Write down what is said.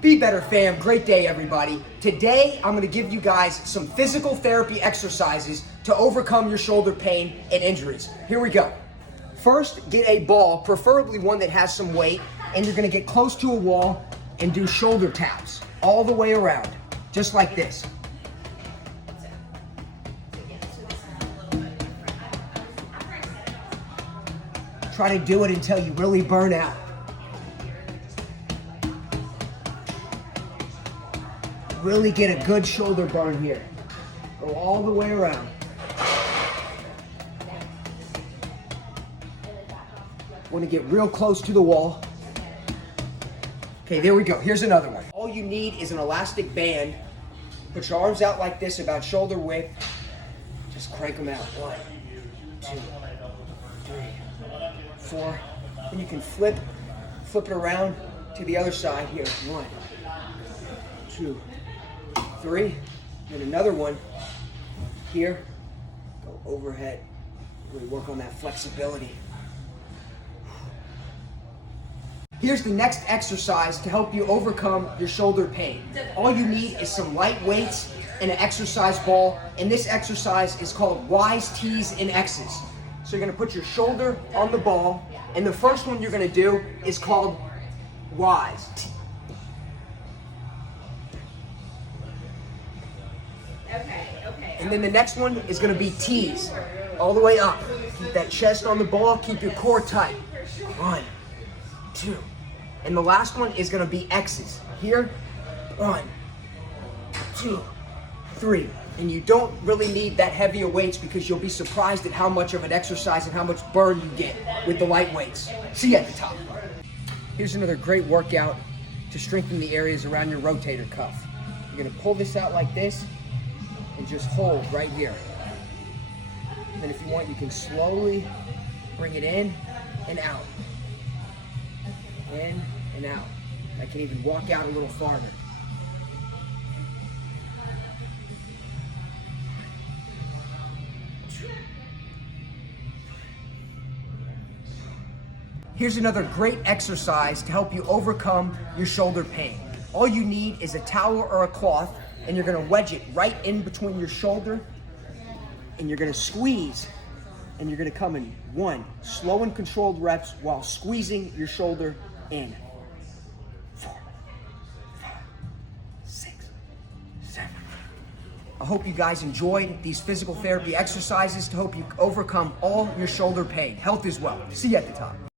Be better, fam. Great day, everybody. Today, I'm gonna give you guys some physical therapy exercises to overcome your shoulder pain and injuries. Here we go. First, get a ball, preferably one that has some weight, and you're gonna get close to a wall and do shoulder taps all the way around, just like this. Try to do it until you really burn out. Really get a good shoulder burn here. Go all the way around. Want to get real close to the wall. Okay, there we go. Here's another one. All you need is an elastic band. Put your arms out like this, about shoulder width. Just crank them out. 1, 2, 3, 4. Then you can flip it around to the other side here. 1, 2, 3. Then another one here. Go overhead. Really work on that flexibility. Here's the next exercise to help you overcome your shoulder pain. All you need is some light weights and an exercise ball, and this exercise is called Y's, T's, and X's. So you're gonna put your shoulder on the ball, and the first one you're gonna do is called Y's. And then the next one is gonna be T's, all the way up. Keep that chest on the ball, keep your core tight. 1, 2. And the last one is gonna be X's. Here, 1, 2, 3. And you don't really need that heavier weights because you'll be surprised at how much of an exercise and how much burn you get with the light weights. See you at the top. Here's another great workout to strengthen the areas around your rotator cuff. You're gonna pull this out like this and just hold right here. And then if you want, you can slowly bring it in and out. In and out. I can even walk out a little farther. Here's another great exercise to help you overcome your shoulder pain. All you need is a towel or a cloth, and you're gonna wedge it right in between your shoulder, and you're gonna squeeze, and you're gonna come in 1 slow and controlled reps while squeezing your shoulder in. 4, 5, 6, 7. I hope you guys enjoyed these physical therapy exercises to help you overcome all your shoulder pain. Health is wealth. See you at the top.